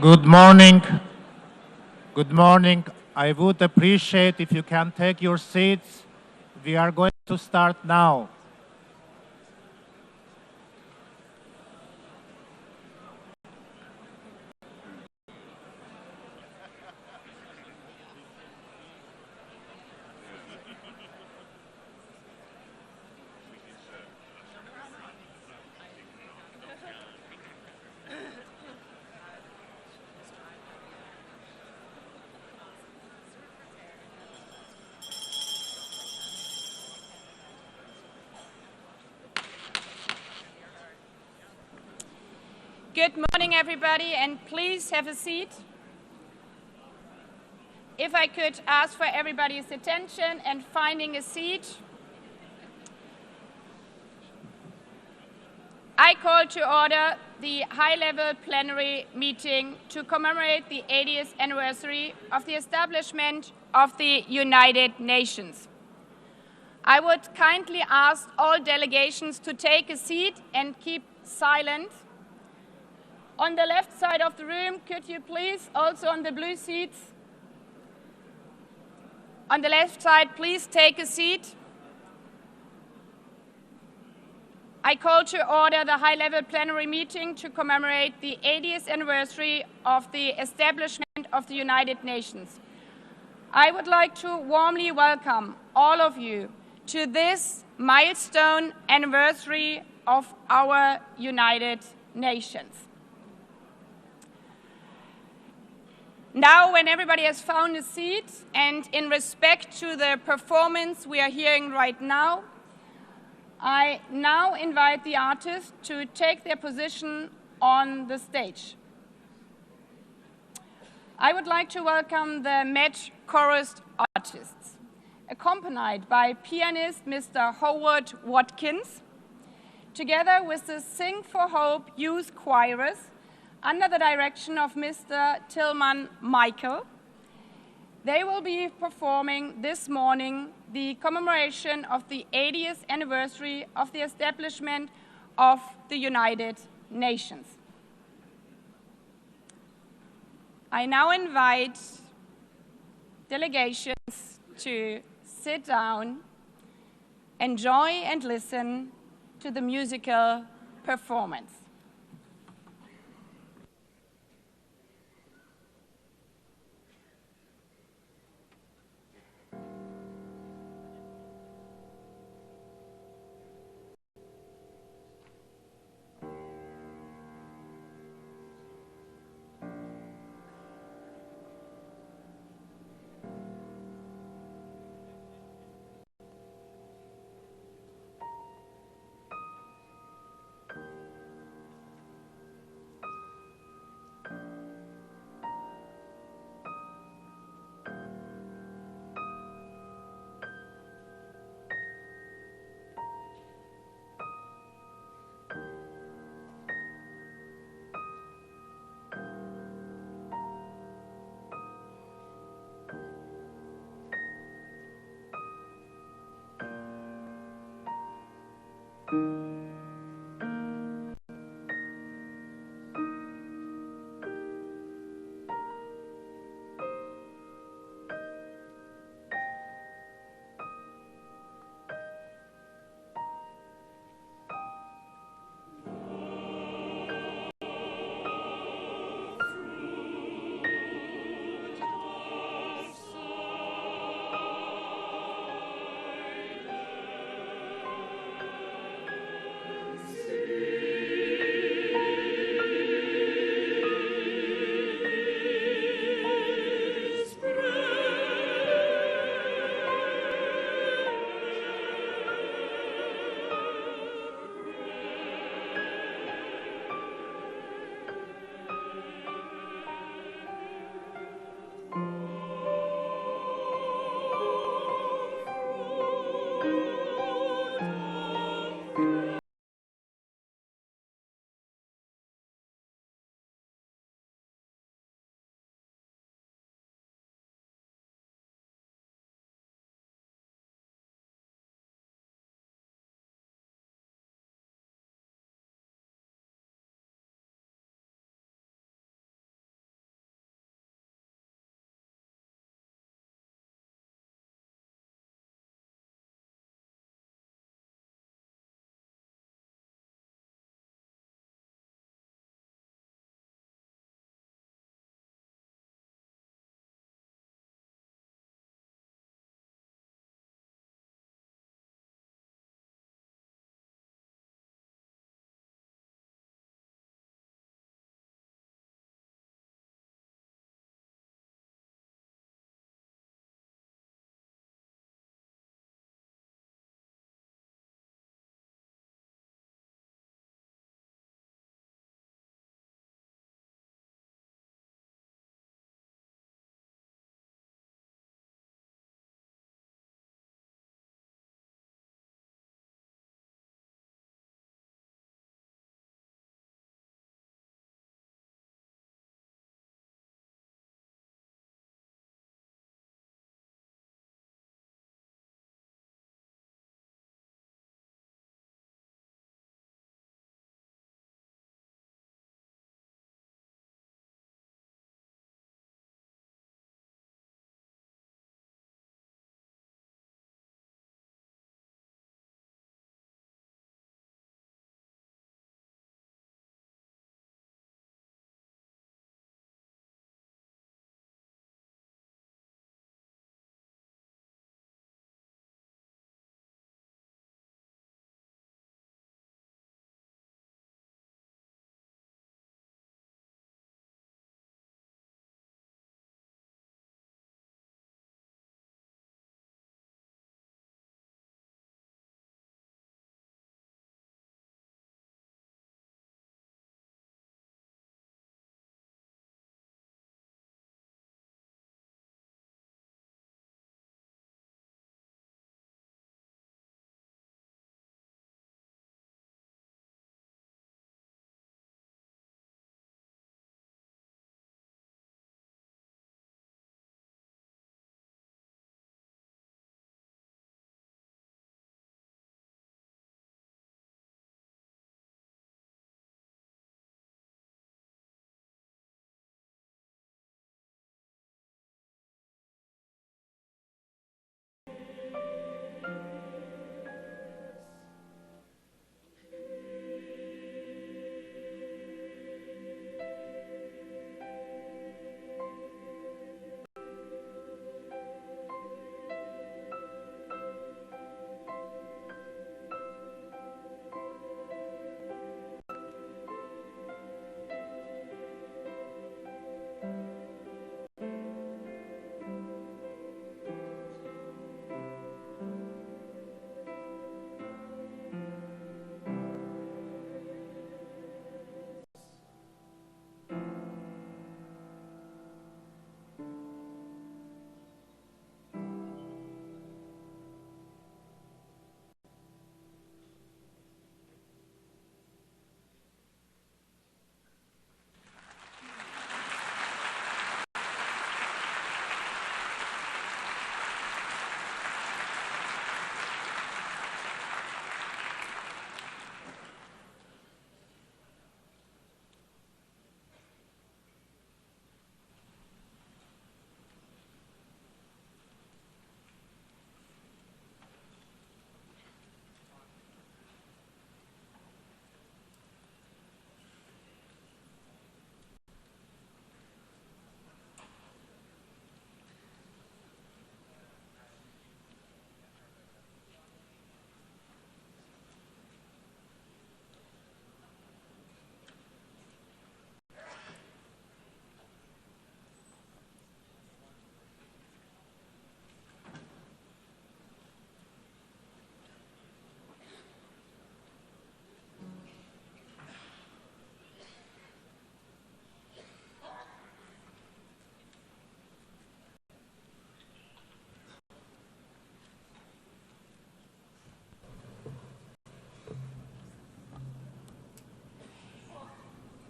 Good morning. Good morning. I would appreciate if you can take your seats. We are going to start now. Good morning, everybody, and please have a seat. If I could ask for everybody's attention and finding a seat. I call to order the high-level plenary meeting to commemorate the 80th anniversary of the establishment of the United Nations. I would kindly ask all delegations to take a seat and keep silent. On the left side of the room, could you please, also on the blue seats, on the left side, please take a seat. I call to order the high-level plenary meeting to commemorate the 80th anniversary of the establishment of the United Nations. I would like to warmly welcome all of you to this milestone anniversary of our United Nations. Now, when everybody has found a seat, and in respect to the performance we are hearing right now, I now invite the artists to take their position on the stage. I would like to welcome the Met Chorus artists, accompanied by pianist Mr. Howard Watkins, together with the Sing for Hope youth choirs, under the direction of Mr. Tillman Michael. They will be performing this morning the commemoration of the 80th anniversary of the establishment of the United Nations. I now invite delegations to sit down, enjoy and listen to the musical performance.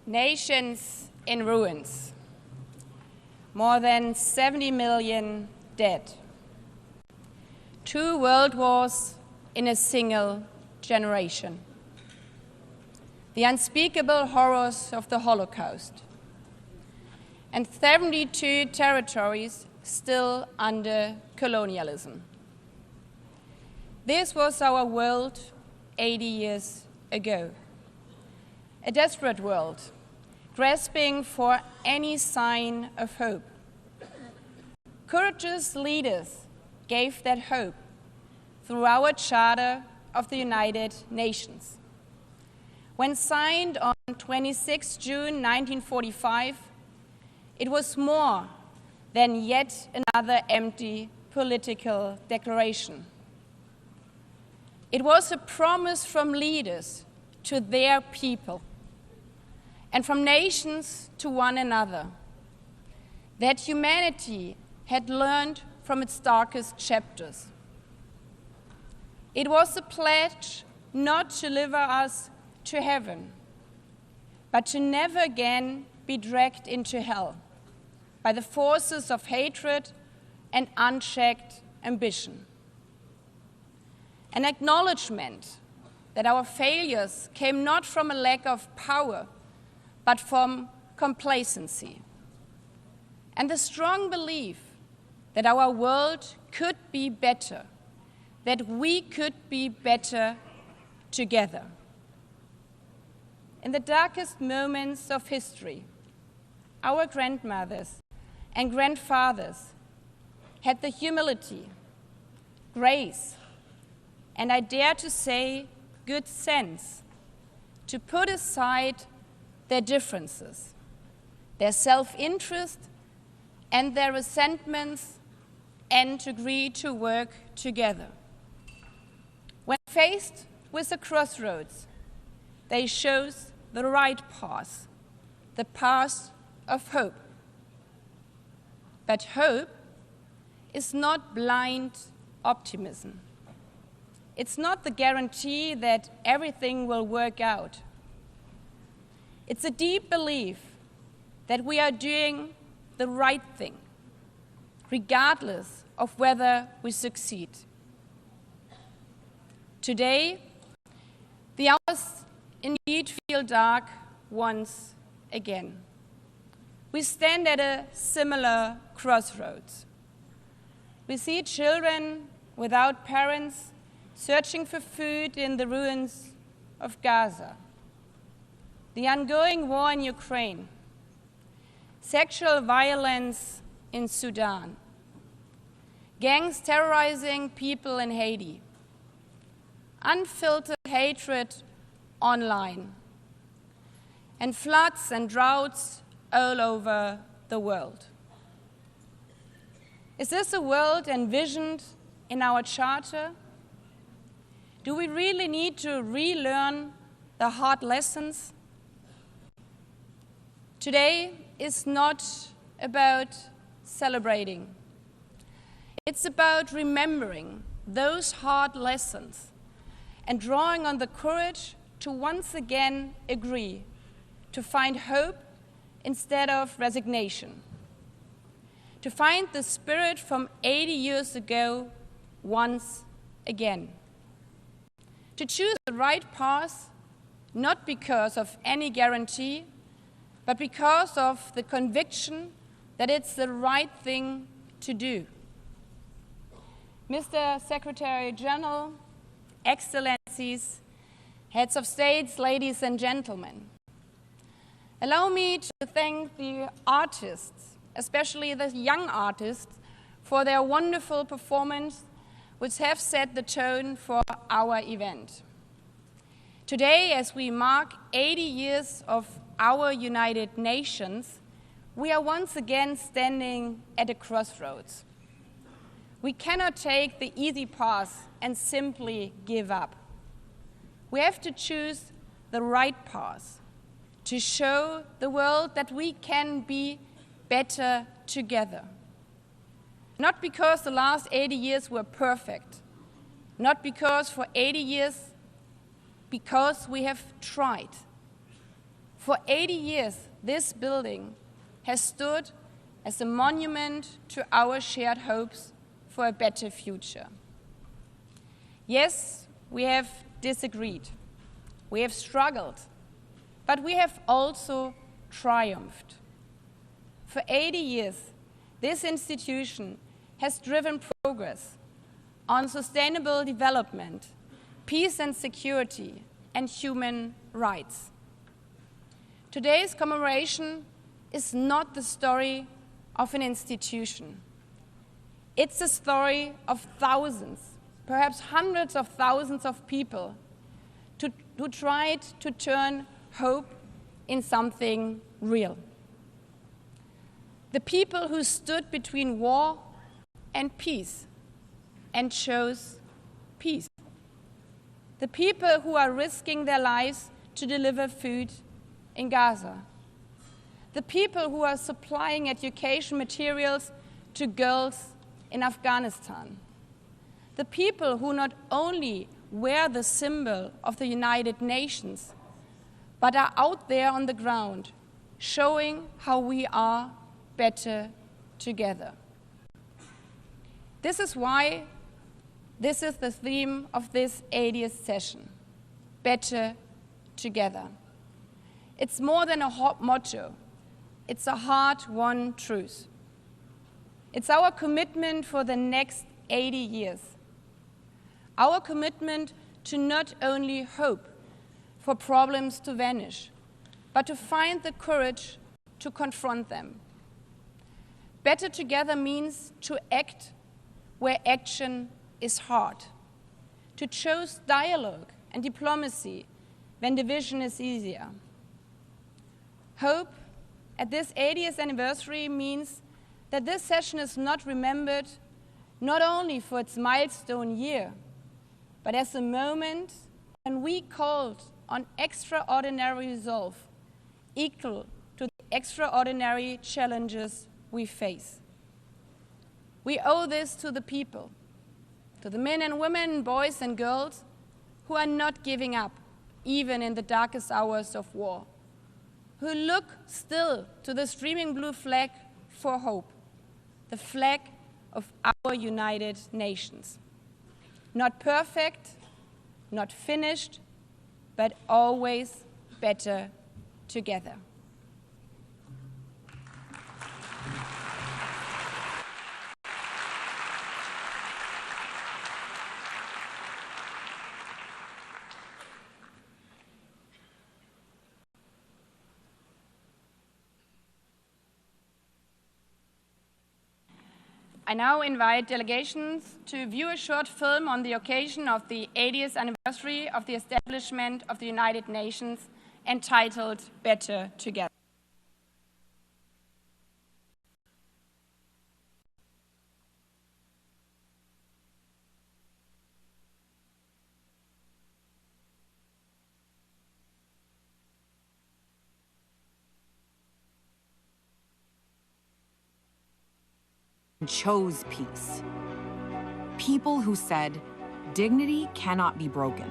Nations in ruins. More than 70 million dead. 2 world wars in a single generation. The unspeakable horrors of the Holocaust. And 72 territories still under colonialism. This was our world 80 years ago. A desperate world, grasping for any sign of hope. Courageous leaders gave that hope through our Charter of the United Nations. When signed on 26 June 1945, it was more than yet another empty political declaration. It was a promise from leaders to their people and from nations to one another that humanity had learned from its darkest chapters. It was a pledge not to deliver us to heaven, but to never again be dragged into hell by the forces of hatred and unchecked ambition. An acknowledgement that our failures came not from a lack of power, but from complacency. And the strong belief that our world could be better, that we could be better together. In the darkest moments of history, our grandmothers and grandfathers had the humility, grace, and I dare to say good sense to put aside their differences, their self-interest and their resentments, and to agree to work together. When faced with the crossroads, they chose the right path, the path of hope. But hope is not blind optimism. It's not the guarantee that everything will work out. It's a deep belief that we are doing the right thing, regardless of whether we succeed. Today, the hours indeed feel dark once again. We stand at a similar crossroads. We see children without parents searching for food in the ruins of Gaza, the ongoing war in Ukraine, sexual violence in Sudan, gangs terrorizing people in Haiti, unfiltered hatred online, and floods and droughts all over the world. Is this a world envisioned in our charter? Do we really need to relearn the hard lessons? Today is not about celebrating. It's about remembering those hard lessons and drawing on the courage to once again agree, to find hope instead of resignation, to find the spirit from 80 years ago once again, to choose the right path, not because of any guarantee, but because of the conviction that it's the right thing to do. Mr. Secretary General, Excellencies, Heads of States, ladies and gentlemen, allow me to thank the artists, especially the young artists, for their wonderful performance, which have set the tone for our event. Today, as we mark 80 years of our United Nations, we are once again standing at a crossroads. We cannot take the easy path and simply give up. We have to choose the right path to show the world that we can be better together. Not because the last 80 years were perfect, not because for 80 years, because we have tried. For 80 years, this building has stood as a monument to our shared hopes for a better future. Yes, we have disagreed, we have struggled, but we have also triumphed. For 80 years, this institution has driven progress on sustainable development, peace and security, and human rights. Today's commemoration is not the story of an institution. It's a story of thousands, perhaps hundreds of thousands of people who tried to turn hope in something real. The people who stood between war and peace and chose peace. The people who are risking their lives to deliver food in Gaza. The people who are supplying education materials to girls in Afghanistan. The people who not only wear the symbol of the United Nations, but are out there on the ground, showing how we are better together. This is why this is the theme of this 80th session, better together. It's more than a hot motto, it's a hard-won truth. It's our commitment for the next 80 years. Our commitment to not only hope for problems to vanish, but to find the courage to confront them. Better together means to act where action is hard, to choose dialogue and diplomacy when division is easier. Hope at this 80th anniversary means that this session is not remembered not only for its milestone year, but as a moment when we called on extraordinary resolve equal to the extraordinary challenges we face. We owe this to the people, to the men and women, boys and girls who are not giving up, even in the darkest hours of war, who look still to the streaming blue flag for hope, the flag of our United Nations. Not perfect, not finished, but always better together. I now invite delegations to view a short film on the occasion of the 80th anniversary of the establishment of the United Nations entitled Better Together. Chose peace. People who said, dignity cannot be broken.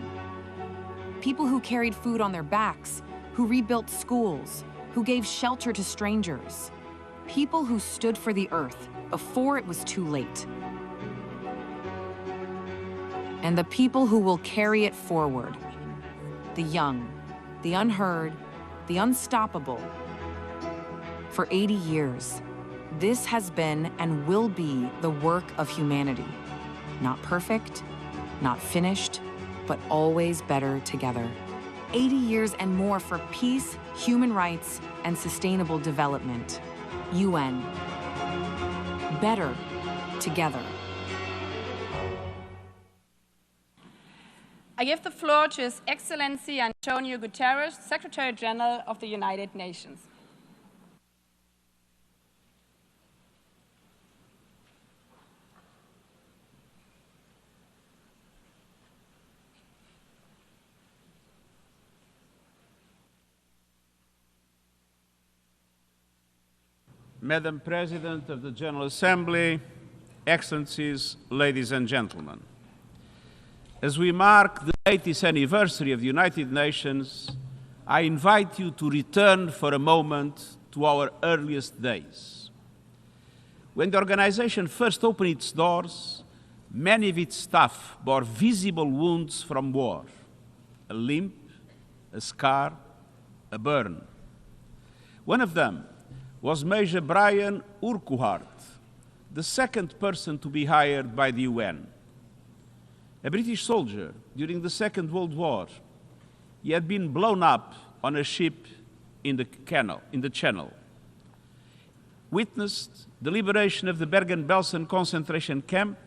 People who carried food on their backs, who rebuilt schools, who gave shelter to strangers. People who stood for the earth before it was too late. And the people who will carry it forward. The young, the unheard, the unstoppable. For 80 years, this has been and will be the work of humanity. Not perfect, not finished, but always better together. 80 years and more for peace, human rights, and sustainable development. UN. Better together. I give the floor to His Excellency Antonio Guterres, Secretary General of the United Nations. Madam President of the General Assembly, Excellencies, ladies and gentlemen, as we mark the 80th anniversary of the United Nations, I invite you to return for a moment to our earliest days. When the organization first opened its doors, many of its staff bore visible wounds from war, a limp, a scar, a burn. One of them was Major Brian Urquhart, the second person to be hired by the UN. A British soldier during the Second World War. He had been blown up on a ship in the Channel. Witnessed the liberation of the Bergen-Belsen concentration camp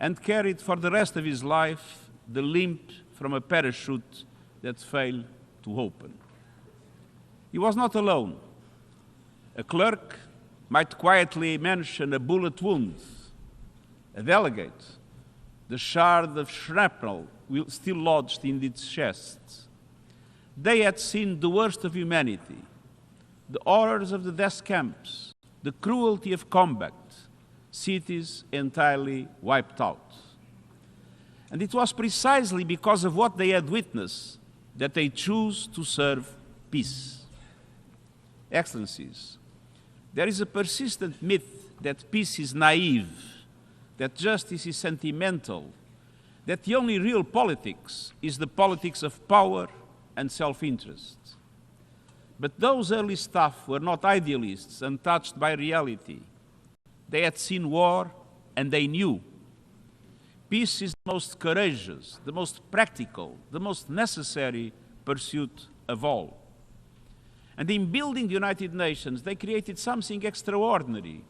and carried for the rest of his life the limp from a parachute that failed to open. He was not alone. A clerk might quietly mention a bullet wound. A delegate, the shard of shrapnel still lodged in its chest. They had seen the worst of humanity, the horrors of the death camps, the cruelty of combat, cities entirely wiped out. And it was precisely because of what they had witnessed that they chose to serve peace. Excellencies, there is a persistent myth that peace is naive, that justice is sentimental, that the only real politics is the politics of power and self-interest. But those early staff were not idealists untouched by reality. They had seen war and they knew. Peace is the most courageous, the most practical, the most necessary pursuit of all. And in building the United Nations, they created something extraordinary,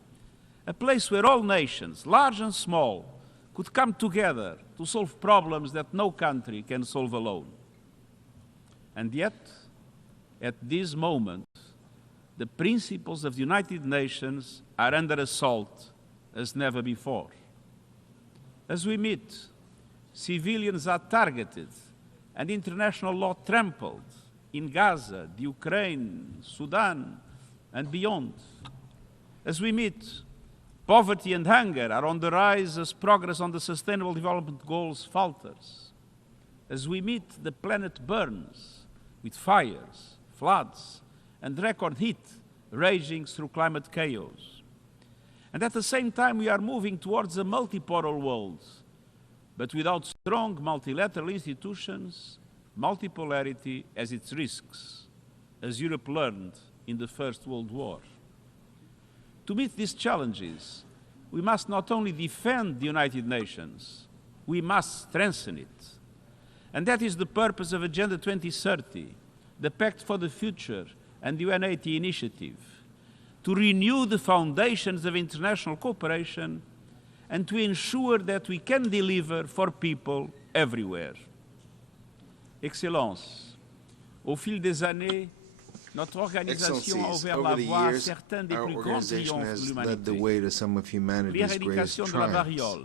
a place where all nations, large and small, could come together to solve problems that no country can solve alone. And yet, at this moment, the principles of the United Nations are under assault as never before. As we meet, civilians are targeted and international law trampled in Gaza, the Ukraine, Sudan, and beyond. As we meet, poverty and hunger are on the rise as progress on the Sustainable Development Goals falters. As we meet, the planet burns with fires, floods, and record heat raging through climate chaos. And at the same time, we are moving towards a multipolar world, but without strong multilateral institutions, multipolarity has its risks, as Europe learned in the First World War. To meet these challenges, we must not only defend the United Nations, we must strengthen it. And that is the purpose of Agenda 2030, the Pact for the Future, and the UN80 initiative, to renew the foundations of international cooperation and to ensure that we can deliver for people everywhere. Excellences, au fil des années, notre organisation a ouvert la voie à certains des plus grands triomphes de l'humanité. L'éradication de la variole,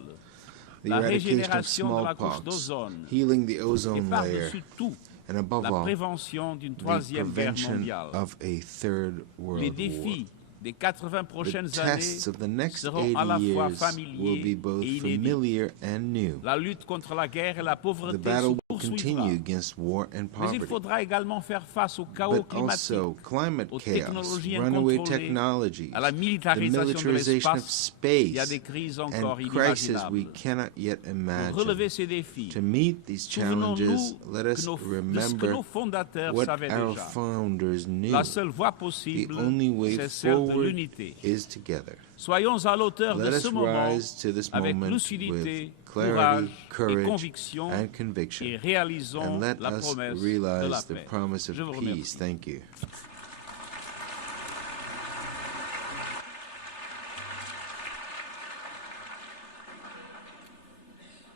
la régénération de la couche d'ozone, et par-dessus tout, and above la all, prévention d'une the troisième guerre prevention mondiale. of a third world Les war. défis des 80 prochaines The années tests of the next seront à la 80 fois years will be familiers both et inédits. familiar and new. La lutte contre la guerre et la The pauvreté battle se will poursuivra. continue against war and Mais il poverty, faudra également faire face au chaos but climatique, also climate aux chaos, technologies runaway incontrôlées, technologies, à la the militarisation de militarization of l'espace et à space, des crises encore and crises we inimaginables. cannot yet Pour relever imagine. ces défis, To meet these challenges, souvenons-nous let de us ce que remember nos fondateurs what savaient our déjà. founders knew. La seule voie The possible, only way c'est celle de forward l'unité. is together. Soyons à l'auteur de Let ce us moment rise to this avec moment lucidité, with clarity, courage et courage, conviction and conviction, et réalisons and let la us promesse de la realize the paix. promise of Je vous peace. remercie. Thank you.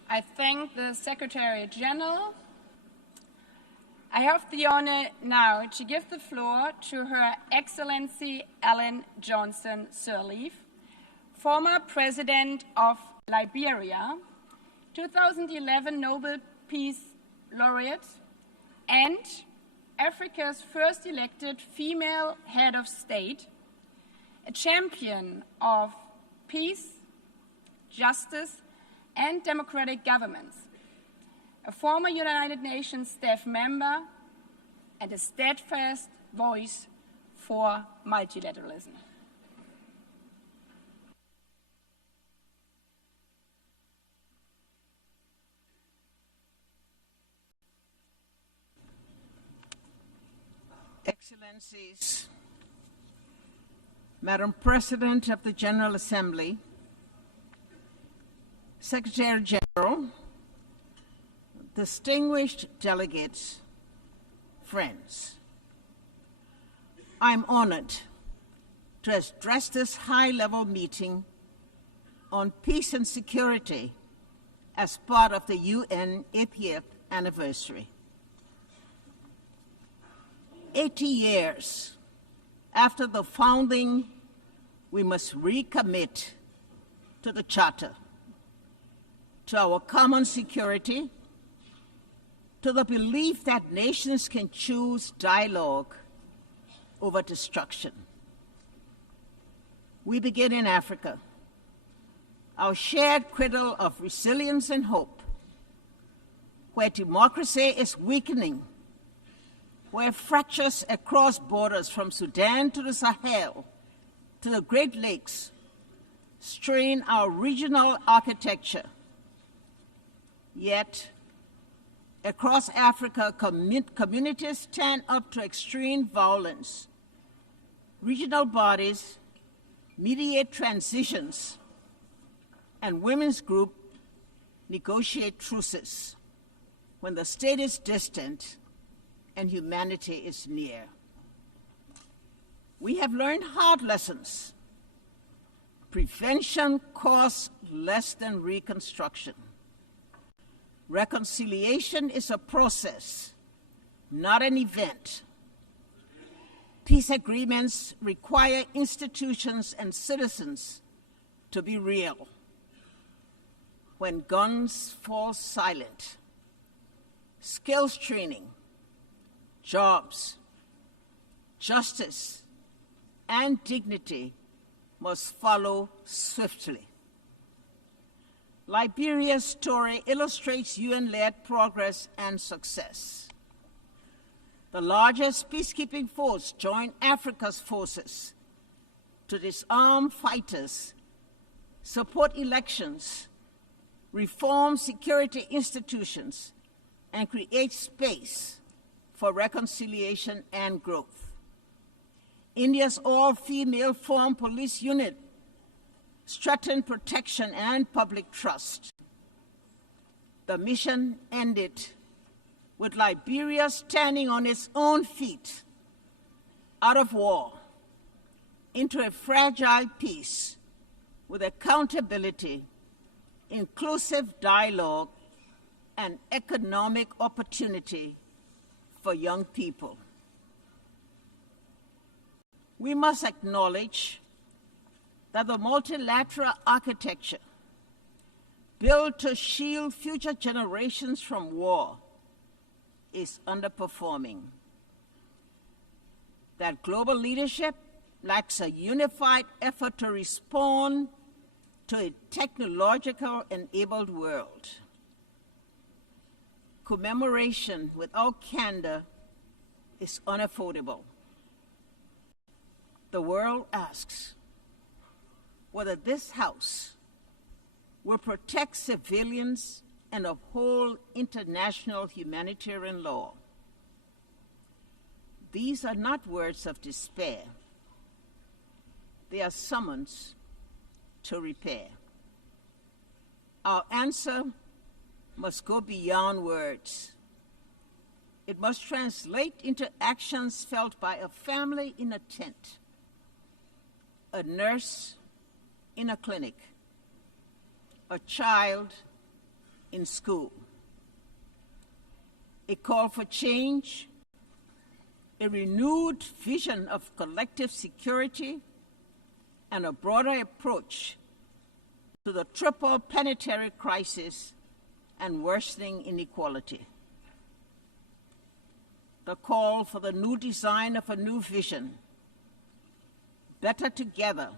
I thank the Secretary General. I have the honor now to give the floor to Her Excellency Ellen Johnson Sirleaf, former President of Liberia, 2011 Nobel Peace Laureate, and Africa's first elected female head of state, a champion of peace, justice, and democratic governments, a former United Nations staff member, and a steadfast voice for multilateralism. Excellencies, Madam President of the General Assembly, Secretary General, distinguished delegates, friends, I'm honored to address this high-level meeting on peace and security as part of the UN 80th anniversary. 80 years after the founding, we must recommit to the Charter, to our common security, to the belief that nations can choose dialogue over destruction. We begin in Africa, our shared cradle of resilience and hope, where democracy is weakening, where fractures across borders from Sudan to the Sahel to the Great Lakes strain our regional architecture. Yet, across Africa, communities stand up to extreme violence. Regional bodies mediate transitions, and women's groups negotiate truces when the state is distant and humanity is near. We have learned hard lessons. Prevention costs less than reconstruction. Reconciliation is a process, not an event. Peace agreements require institutions and citizens to be real. When guns fall silent, skills training, jobs, justice, and dignity must follow swiftly. Liberia's story illustrates UN-led progress and success. The largest peacekeeping force joined Africa's forces to disarm fighters, support elections, reform security institutions, and create space for reconciliation and growth. India's all-female formed police unit strengthened protection and public trust. The mission ended with Liberia standing on its own feet, out of war, into a fragile peace with accountability, inclusive dialogue, and economic opportunity for young people. We must acknowledge that the multilateral architecture built to shield future generations from war is underperforming. That global leadership lacks a unified effort to respond to a technological-enabled world. Commemoration without candor is unaffordable. The world asks whether this House will protect civilians and uphold international humanitarian law. These are not words of despair. They are summons to repair. Our answer must go beyond words. It must translate into actions felt by a family in a tent, a nurse in a clinic, a child in school. A call for change, a renewed vision of collective security, and a broader approach to the triple planetary crisis and worsening inequality. The call for the new design of a new vision, better together,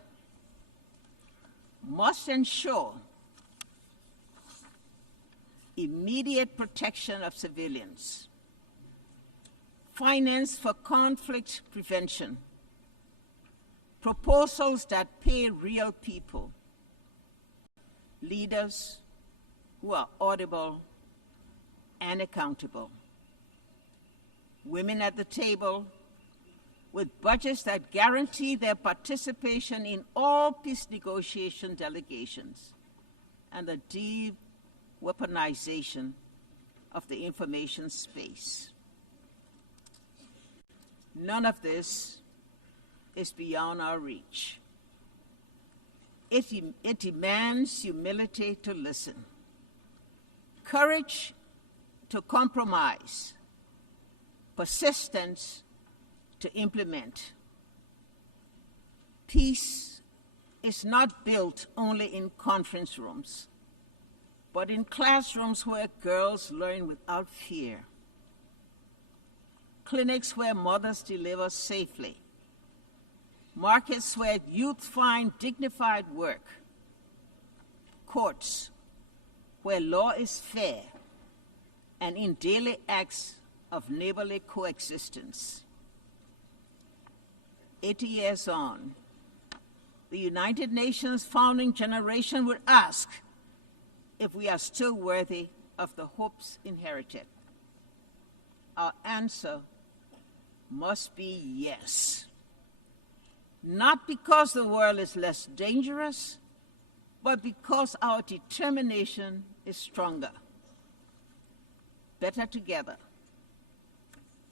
must ensure immediate protection of civilians, finance for conflict prevention, proposals that pay real people, leaders who are audible and accountable, women at the table with budgets that guarantee their participation in all peace negotiation delegations, and the de-weaponization of the information space. None of this is beyond our reach. It demands humility to listen, courage to compromise, persistence to implement. Peace is not built only in conference rooms, but in classrooms where girls learn without fear, clinics where mothers deliver safely, markets where youth find dignified work, courts where law is fair, and in daily acts of neighborly coexistence. 80 years on, the United Nations founding generation would ask if we are still worthy of the hopes inherited. Our answer must be yes. Not because the world is less dangerous, but because our determination is stronger. Better together.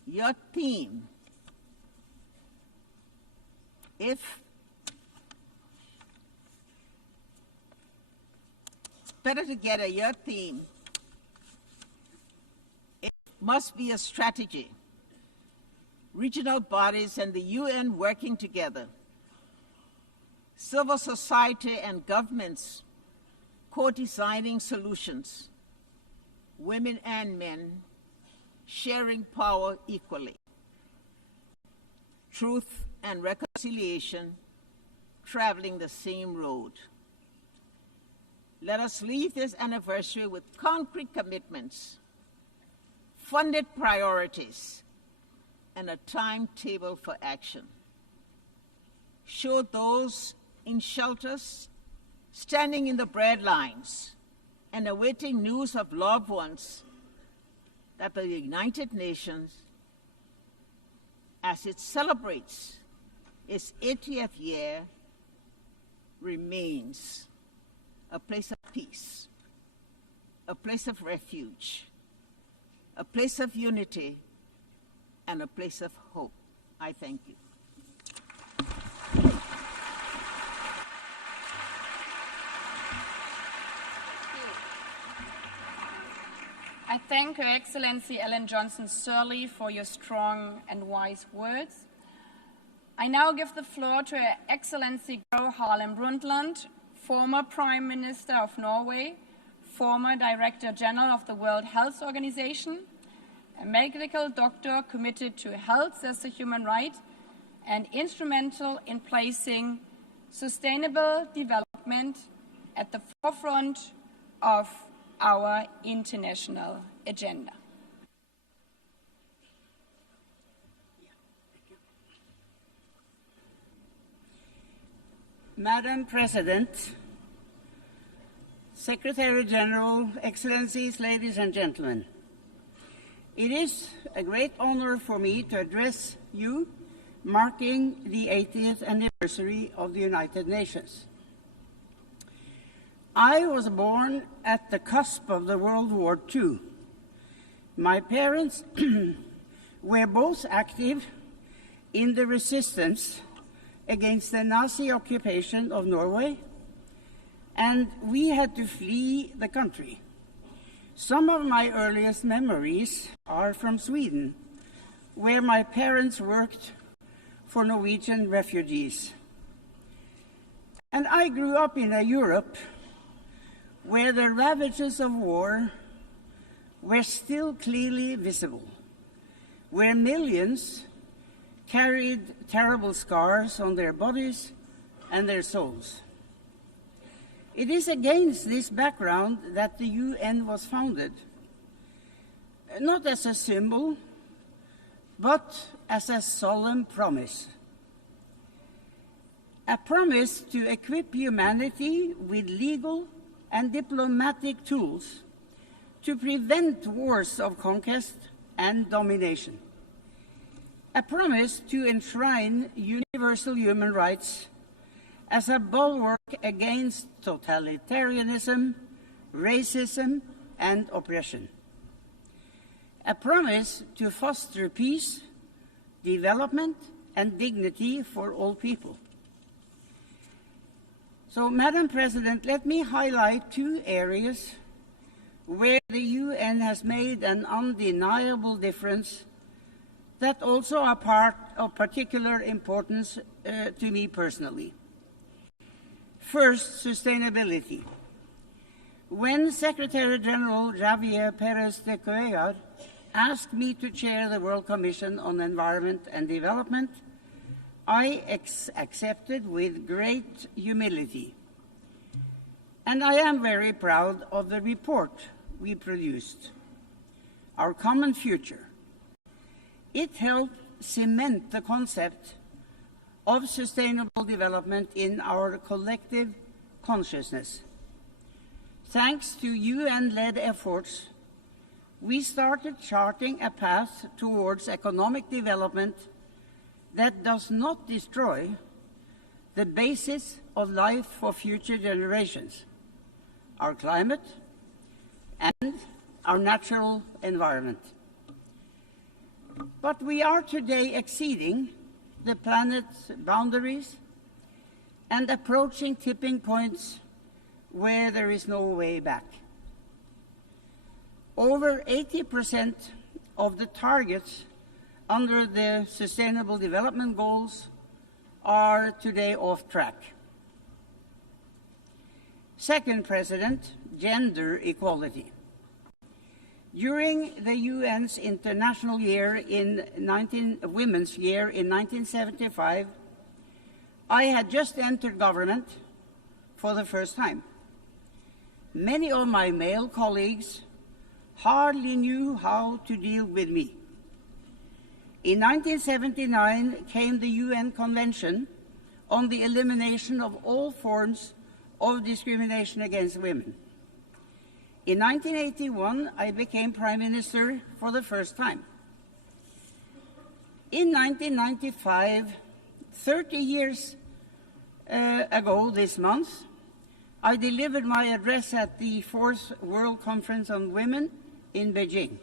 Your theme, better together, your theme, it must be a strategy. Regional bodies and the UN working together. Civil society and governments co-designing solutions. Women and men sharing power equally. Truth and reconciliation traveling the same road. Let us leave this anniversary with concrete commitments, funded priorities, and a timetable for action. Show those in shelters, standing in the bread lines, and awaiting news of loved ones that the United Nations, as it celebrates its 80th year, remains a place of peace, a place of refuge, a place of unity, and a place of hope. I thank you. I thank Her Excellency Ellen Johnson Sirleaf for your strong and wise words. I now give the floor to Her Excellency Gro Harlem Brundtland, former Prime Minister of Norway, former Director General of the World Health Organization, a medical doctor committed to health as a human right, and instrumental in placing sustainable development at the forefront of our international agenda. Madam President, Secretary General, Excellencies, ladies and gentlemen, it is a great honor for me to address you marking the 80th anniversary of the United Nations. I was born at the cusp of the World War II. My parents were both active in the resistance against the Nazi occupation of Norway, and we had to flee the country. Some of my earliest memories are from Sweden, where my parents worked for Norwegian refugees. And I grew up in a Europe where the ravages of war were still clearly visible, where millions carried terrible scars on their bodies and their souls. It is against this background that the UN was founded, not as a symbol, but as a solemn promise. A promise to equip humanity with legal and diplomatic tools to prevent wars of conquest and domination. A promise to enshrine universal human rights as a bulwark against totalitarianism, racism, and oppression. A promise to foster peace, development, and dignity for all people. So, Madam President, let me highlight two areas where the UN has made an undeniable difference that also are part of particular importance to me personally. First, sustainability. When Secretary General Javier Pérez de Cuellar asked me to chair the World Commission on Environment and Development, I accepted with great humility. And I am very proud of the report we produced, Our Common Future. It helped cement the concept of sustainable development in our collective consciousness. Thanks to UN-led efforts, we started charting a path towards economic development that does not destroy the basis of life for future generations, our climate and our natural environment. But we are today exceeding the planet's boundaries and approaching tipping points where there is no way back. Over 80% of the targets under the Sustainable Development Goals are today off track. Second, President, gender equality. During the UN's International Year Women's Year in 1975, I had just entered government for the first time. Many of my male colleagues hardly knew how to deal with me. In 1979 came the UN Convention on the Elimination of All Forms of Discrimination against Women. In 1981, I became Prime Minister for the first time. In 1995, 30 years ago this month, I delivered my address at the 4th World Conference on Women in Beijing.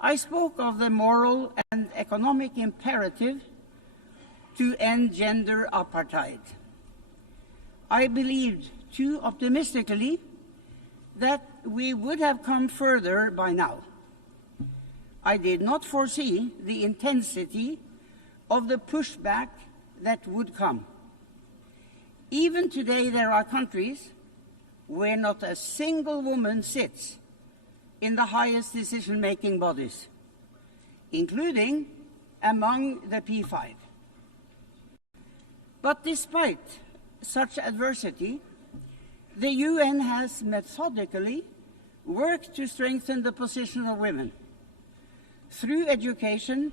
I spoke of the moral and economic imperative to end gender apartheid. I believed too optimistically that we would have come further by now. I did not foresee the intensity of the pushback that would come. Even today, there are countries where not a single woman sits in the highest decision-making bodies, including among the P5. But despite such adversity, the UN has methodically worked to strengthen the position of women through education,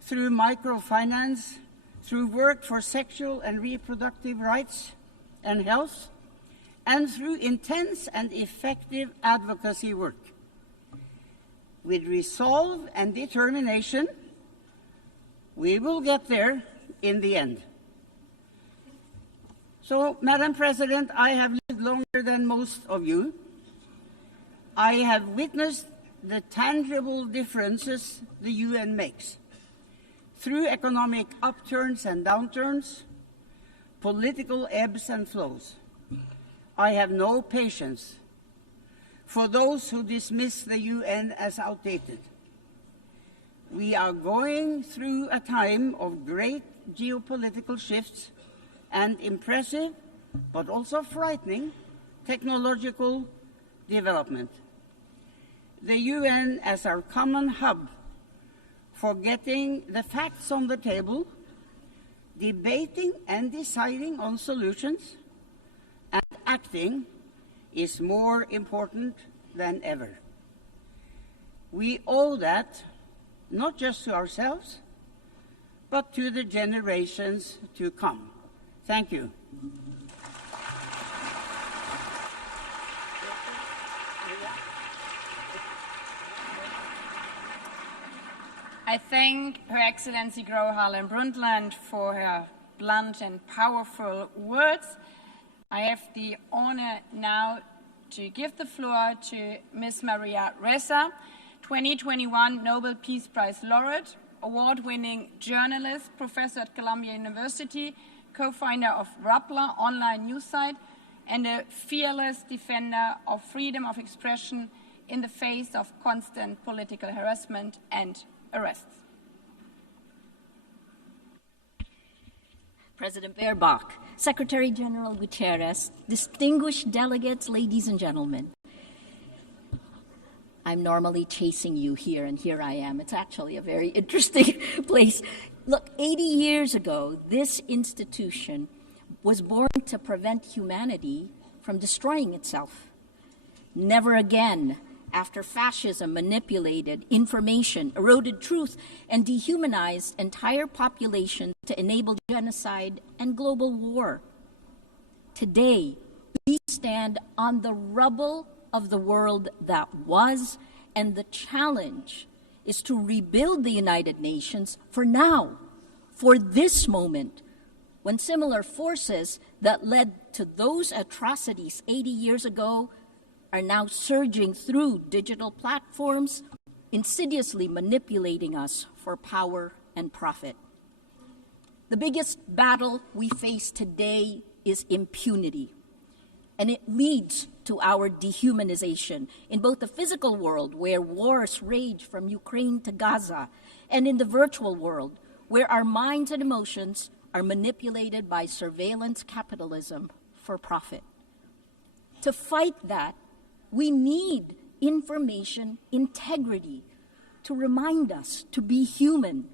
through microfinance, through work for sexual and reproductive rights and health, and through intense and effective advocacy work. With resolve and determination, we will get there in the end. So, Madam President, I have lived longer than most of you. I have witnessed the tangible differences the UN makes through economic upturns and downturns, political ebbs and flows. I have no patience for those who dismiss the UN as outdated. We are going through a time of great geopolitical shifts and impressive, but also frightening, technological development. The UN as our common hub for getting the facts on the table, debating and deciding on solutions, and acting is more important than ever. We owe that not just to ourselves, but to the generations to come. Thank you. I thank Her Excellency Gro Harlem Brundtland for her blunt and powerful words. I have the honor now to give the floor to Ms. Maria Ressa, 2021 Nobel Peace Prize laureate, award-winning journalist, professor at Columbia University, co-founder of Rappler online news site, and a fearless defender of freedom of expression in the face of constant political harassment and arrests. President Baerbock, Secretary General Guterres, distinguished delegates, ladies and gentlemen. I'm normally chasing you here, and here I am. It's actually a very interesting place. Look, 80 years ago, this institution was born to prevent humanity from destroying itself. Never again, after fascism manipulated information, eroded truth, and dehumanized entire populations to enable genocide and global war. Today, we stand on the rubble of the world that was, and the challenge is to rebuild the United Nations for now, for this moment, when similar forces that led to those atrocities 80 years ago are now surging through digital platforms, insidiously manipulating us for power and profit. The biggest battle we face today is impunity, and it leads to our dehumanization in both the physical world, where wars rage from Ukraine to Gaza, and in the virtual world, where our minds and emotions are manipulated by surveillance capitalism for profit. To fight that, we need information integrity to remind us to be human.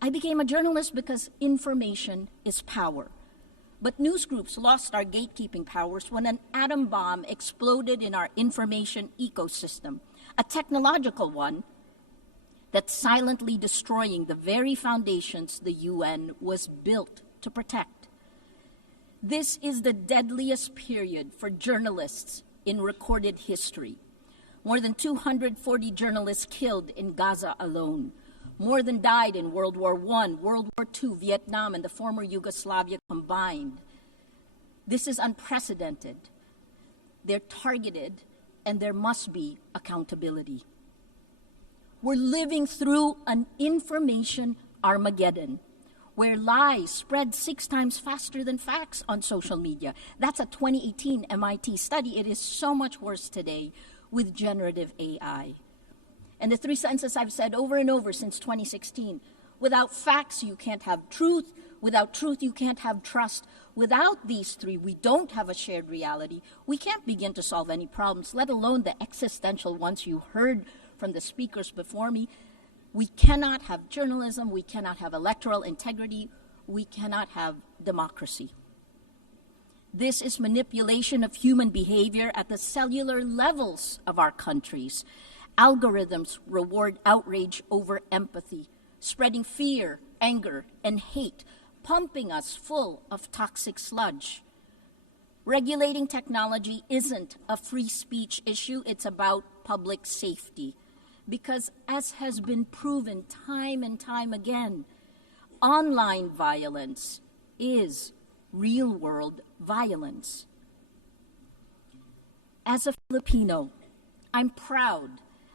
I became a journalist because information is power. But news groups lost our gatekeeping powers when an atom bomb exploded in our information ecosystem, a technological one that's silently destroying the very foundations the UN was built to protect. This is the deadliest period for journalists in recorded history. More than 240 journalists killed in Gaza alone. More than died in World War I, World War II, Vietnam, and the former Yugoslavia combined. This is unprecedented. They're targeted, and there must be accountability. We're living through an information Armageddon, where lies spread 6 times faster than facts on social media. That's a 2018 MIT study. It is so much worse today with generative AI. And the 3 sentences I've said over and over since 2016, without facts, you can't have truth. Without truth, you can't have trust. Without these 3, we don't have a shared reality. We can't begin to solve any problems, let alone the existential ones you heard from the speakers before me. We cannot have journalism, we cannot have electoral integrity, we cannot have democracy. This is manipulation of human behavior at the cellular levels of our countries. Algorithms reward outrage over empathy, spreading fear, anger, and hate, pumping us full of toxic sludge. Regulating technology isn't a free speech issue, it's about public safety. Because, as has been proven time and time again, online violence is real-world violence. As a Filipino, I'm proud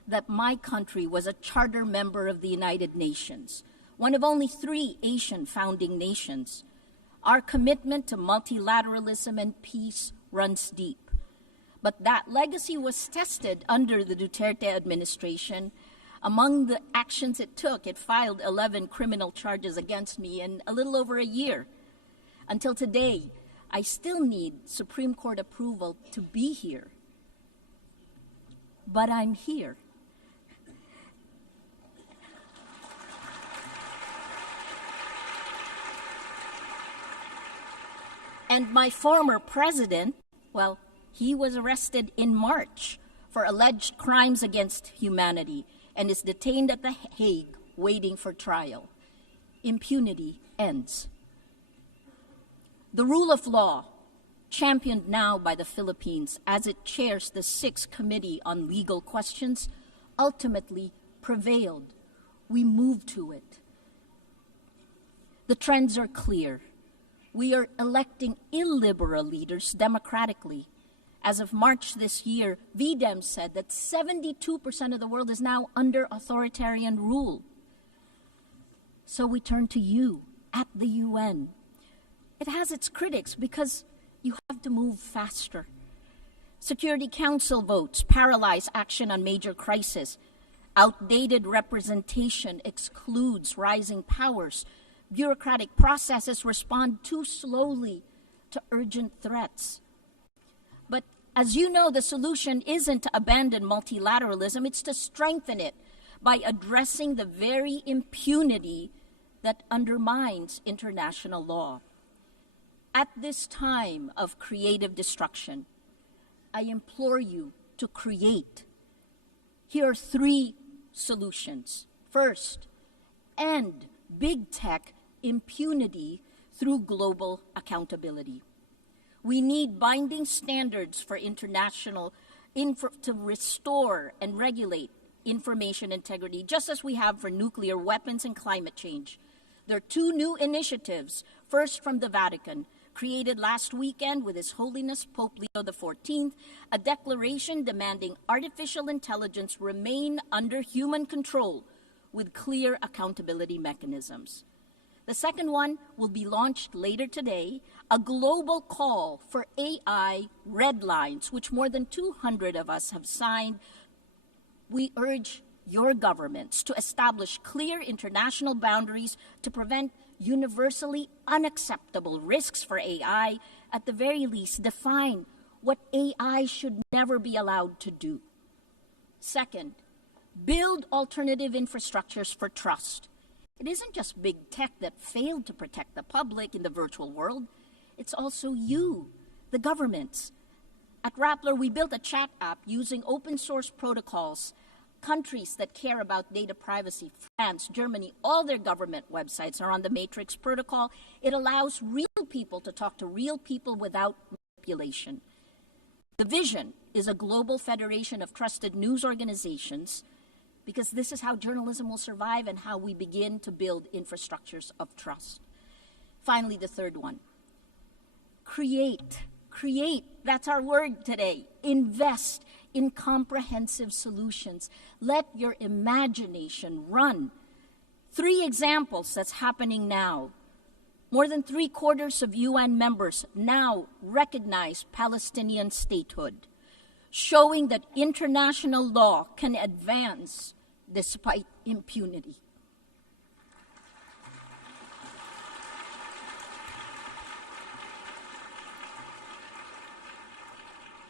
that my country was a charter member of the United Nations, one of only 3 Asian founding nations. Our commitment to multilateralism and peace runs deep. But that legacy was tested under the Duterte administration. Among the actions it took, it filed 11 criminal charges against me in a little over a year. Until today, I still need Supreme Court approval to be here. But I'm here. And my former president, well, he was arrested in March for alleged crimes against humanity and is detained at The Hague waiting for trial. Impunity ends. The rule of law, championed now by the Philippines as it chairs the 6th Committee on Legal Questions, ultimately prevailed. We moved to it. The trends are clear. We are electing illiberal leaders democratically. As of March this year, VDEM said that 72% of the world is now under authoritarian rule. So we turn to you at the UN. It has its critics because you have to move faster. Security Council votes paralyze action on major crises. Outdated representation excludes rising powers. Bureaucratic processes respond too slowly to urgent threats. But as you know, the solution isn't to abandon multilateralism, it's to strengthen it by addressing the very impunity that undermines international law. At this time of creative destruction, I implore you to create. Here are 3 solutions. First, end big tech impunity through global accountability. We need binding standards for international to restore and regulate information integrity, just as we have for nuclear weapons and climate change. There are 2 new initiatives, first from the Vatican, created last weekend with His Holiness Pope Leo XIV, a declaration demanding artificial intelligence remain under human control with clear accountability mechanisms. The second one will be launched later today, a global call for AI red lines, which more than 200 of us have signed. We urge your governments to establish clear international boundaries to prevent universally unacceptable risks for AI, at the very least define what AI should never be allowed to do. Second, build alternative infrastructures for trust. It isn't just big tech that failed to protect the public in the virtual world. It's also you, the governments. At Rappler, we built a chat app using open source protocols. Countries that care about data privacy, France, Germany, all their government websites are on the Matrix protocol. It allows real people to talk to real people without manipulation. The vision is a global federation of trusted news organizations, because this is how journalism will survive and how we begin to build infrastructures of trust. Finally, the third one, create. Create, that's our word today. Invest in comprehensive solutions. Let your imagination run. 3 examples that's happening now. More than 3/4 of UN members now recognize Palestinian statehood, showing that international law can advance despite impunity.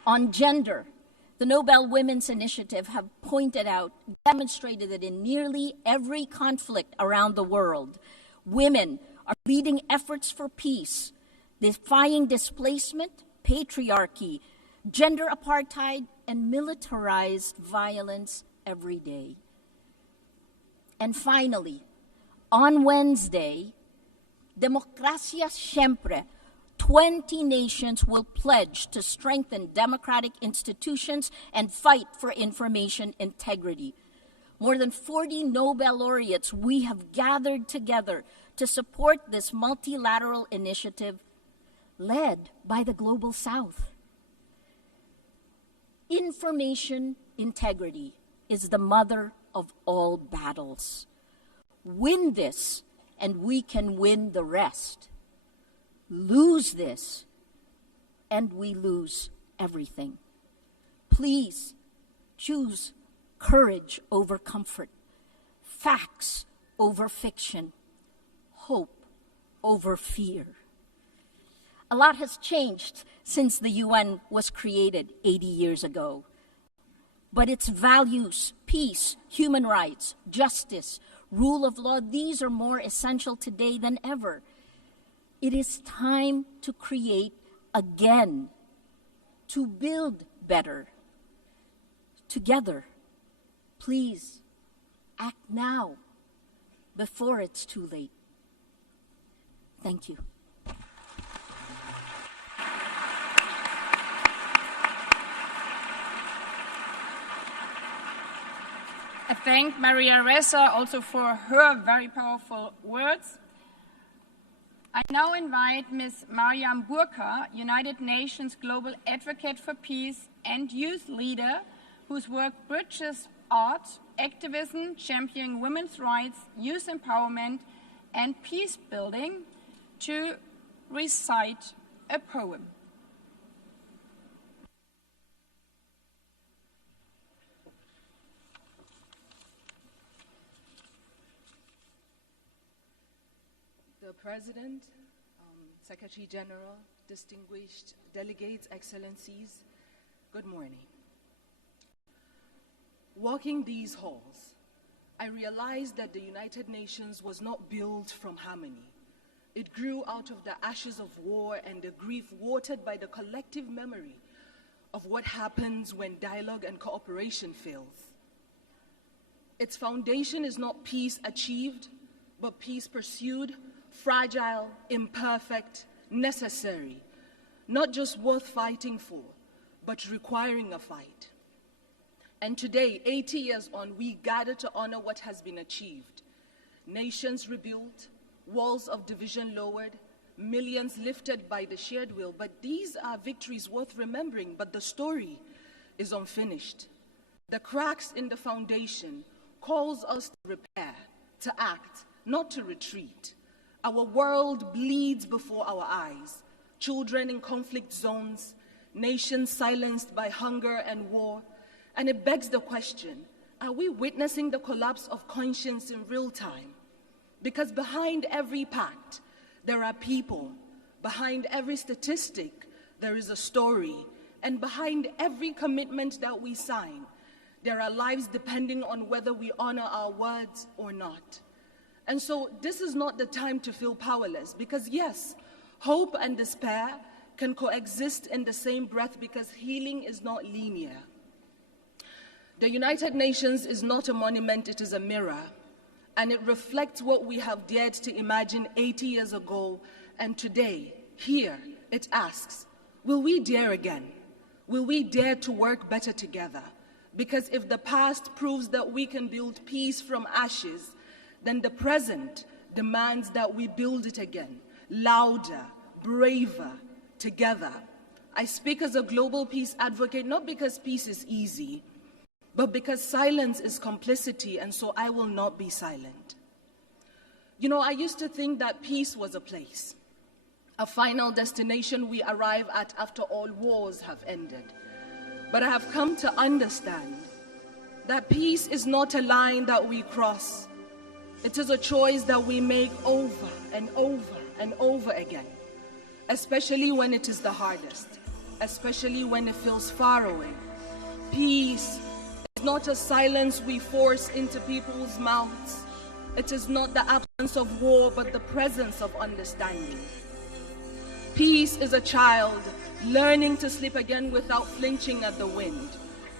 On gender, the Nobel Women's Initiative have pointed out, demonstrated that in nearly every conflict around the world, women are leading efforts for peace, defying displacement, patriarchy, gender apartheid, and militarized violence every day. And finally, on Wednesday, Demokrasya Siempre, 20 nations will pledge to strengthen democratic institutions and fight for information integrity. More than 40 Nobel laureates we have gathered together to support this multilateral initiative led by the Global South. Information integrity is the mother of all battles. Win this, and we can win the rest. Lose this, and we lose everything. Please choose courage over comfort, facts over fiction, hope over fear. A lot has changed since the UN was created 80 years ago. But its values, peace, human rights, justice, rule of law, these are more essential today than ever. It is time to create again, to build better. Together, please Act now, before it's too late. Thank you. I thank Maria Ressa also for her very powerful words. I now invite Ms. Mariam Burka, United Nations Global Advocate for Peace and youth leader, whose work bridges art, activism, championing women's rights, youth empowerment, and peace building, to recite a poem. The President, Secretary General, distinguished delegates, excellencies, good morning. Walking these halls, I realized that the United Nations was not built from harmony. It grew out of the ashes of war and the grief watered by the collective memory of what happens when dialogue and cooperation fails. Its foundation is not peace achieved, but peace pursued, fragile, imperfect, necessary, not just worth fighting for, but requiring a fight. And today, 80 years on, we gather to honor what has been achieved. Nations rebuilt, walls of division lowered, millions lifted by the shared will. But these are victories worth remembering, but the story is unfinished. The cracks in the foundation calls us to repair, to act, not to retreat. Our world bleeds before our eyes. Children in conflict zones, nations silenced by hunger and war. And it begs the question, are we witnessing the collapse of conscience in real time? Because behind every pact, there are people. Behind every statistic, there is a story. And behind every commitment that we sign, there are lives depending on whether we honor our words or not. And so this is not the time to feel powerless, because yes, hope and despair can coexist in the same breath, because healing is not linear. The United Nations is not a monument, it is a mirror, and it reflects what we have dared to imagine 80 years ago, and today, here, it asks, will we dare again? Will we dare to work better together? Because if the past proves that we can build peace from ashes, then the present demands that we build it again, louder, braver, together. I speak as a global peace advocate, not because peace is easy, but because silence is complicity, and so I will not be silent. You know, I used to think that peace was a place, a final destination we arrive at after all wars have ended. But I have come to understand that peace is not a line that we cross. It is a choice that we make over and over and over again, especially when it is the hardest, especially when it feels far away. Peace is not a silence we force into people's mouths. It is not the absence of war, but the presence of understanding. Peace is a child learning to sleep again without flinching at the wind.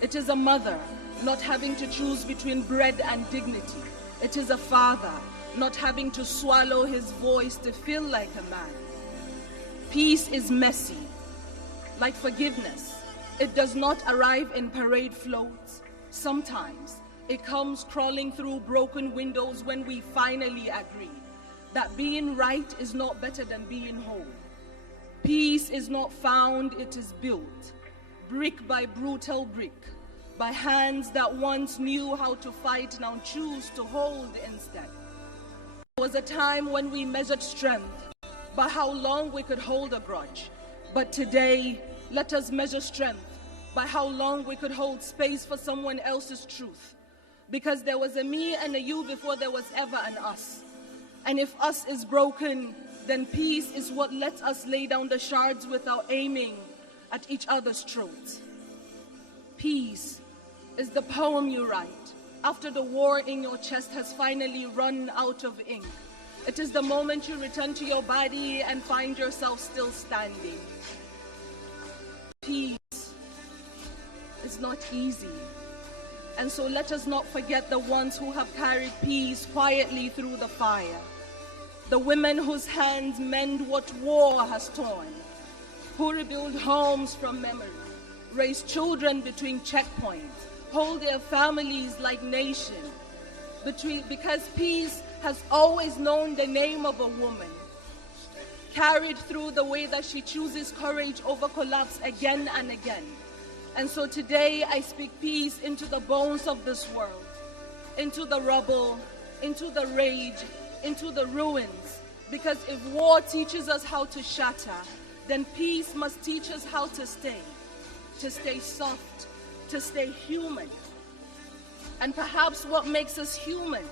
It is a mother not having to choose between bread and dignity. It is a father not having to swallow his voice to feel like a man. Peace is messy, like forgiveness. It does not arrive in parade floats. Sometimes it comes crawling through broken windows when we finally agree that being right is not better than being whole. Peace is not found, it is built, brick by brutal brick, by hands that once knew how to fight, now choose to hold instead. There was a time when we measured strength by how long we could hold a grudge. But today, let us measure strength by how long we could hold space for someone else's truth. Because there was a me and a you before there was ever an us. And if us is broken, then peace is what lets us lay down the shards without aiming at each other's throats. Peace is the poem you write after the war in your chest has finally run out of ink. It is the moment you return to your body and find yourself still standing. Peace is not easy, And so let us not forget the ones who have carried peace quietly through the fire. The women whose hands mend what war has torn, who rebuild homes from memory, raise children between checkpoints, hold their families like nations. Because peace has always known the name of a woman, carried through the way that she chooses courage over collapse again and again. And so today I speak peace into the bones of this world, into the rubble, into the rage, into the ruins. Because if war teaches us how to shatter, then peace must teach us how to stay soft, to stay human. And perhaps what makes us human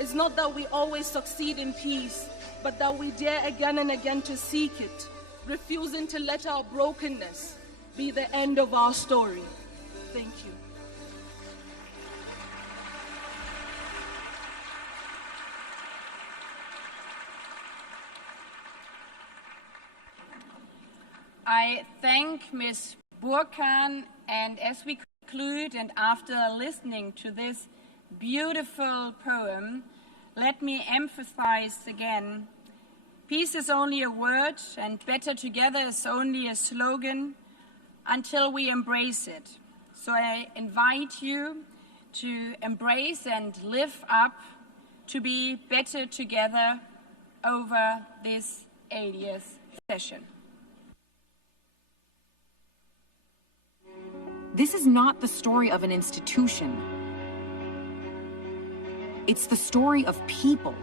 is not that we always succeed in peace, but that we dare again and again to seek it, refusing to let our brokenness be the end of our story. Thank you. I thank Ms. Burkhan, and as we conclude and after listening to this beautiful poem, let me emphasize again, peace is only a word and better together is only a slogan until we embrace it. So I invite you to embrace and live up to be better together over this 80th session. This is not the story of an institution. It's the story of people.